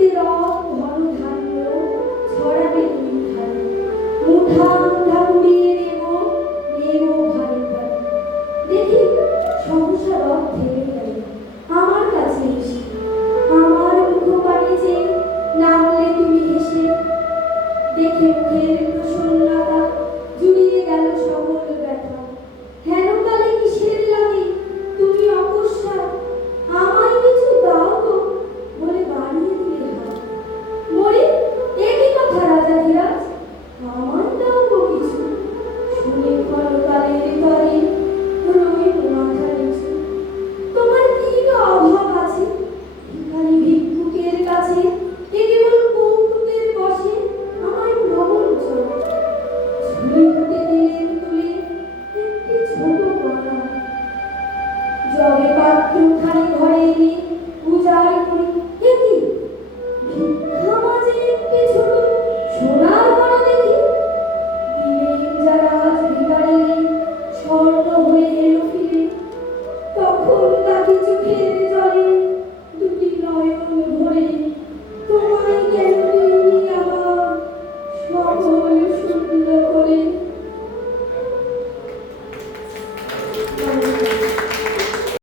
মাটিতে রং ঘন ধান্য ছড়াবে দুই ধারে, মুঠা মুঠা কুড়িয়ে নেব ভারে ভারে। দেখি সহসা রথ থেমে গেল আমার কাছে এসে, আমার মুখপানে যে নামলে তুমি হেসে। দেখে মুখের প্রসন্নতা জুড়িয়ে গেল সকল ব্যথা। হেন কালে কিসের লাগে তুমি অকস্মাৎ আমায় কিছু দাও গো বলে বাড়িয়ে দিলে হাত। মরি একই কথা রাজাধিরাজ, আমায় দাও গো কিছু। শুনে ক্ষণকালের তরে রইল মাথা নিচু। তোমার কি বা অভাব আছে ভিখারি ভিক্ষুকের কাছে, এ কেবল কৌতুকের বশে আমায় নবল চল। ঝুলি হতে দিলেন তুলে একটি ছোট কণা, জবে পাত্রখানি ঘরে এনে পূজায় করি। এ কি ভিক্ষা মাঝে একটি ছোট সোনার কণা দেখি। দিলেন যারা আজ ভিখারিনী স্বর্ণ হয়ে এলো ফিরে, তখন তাকে চোখের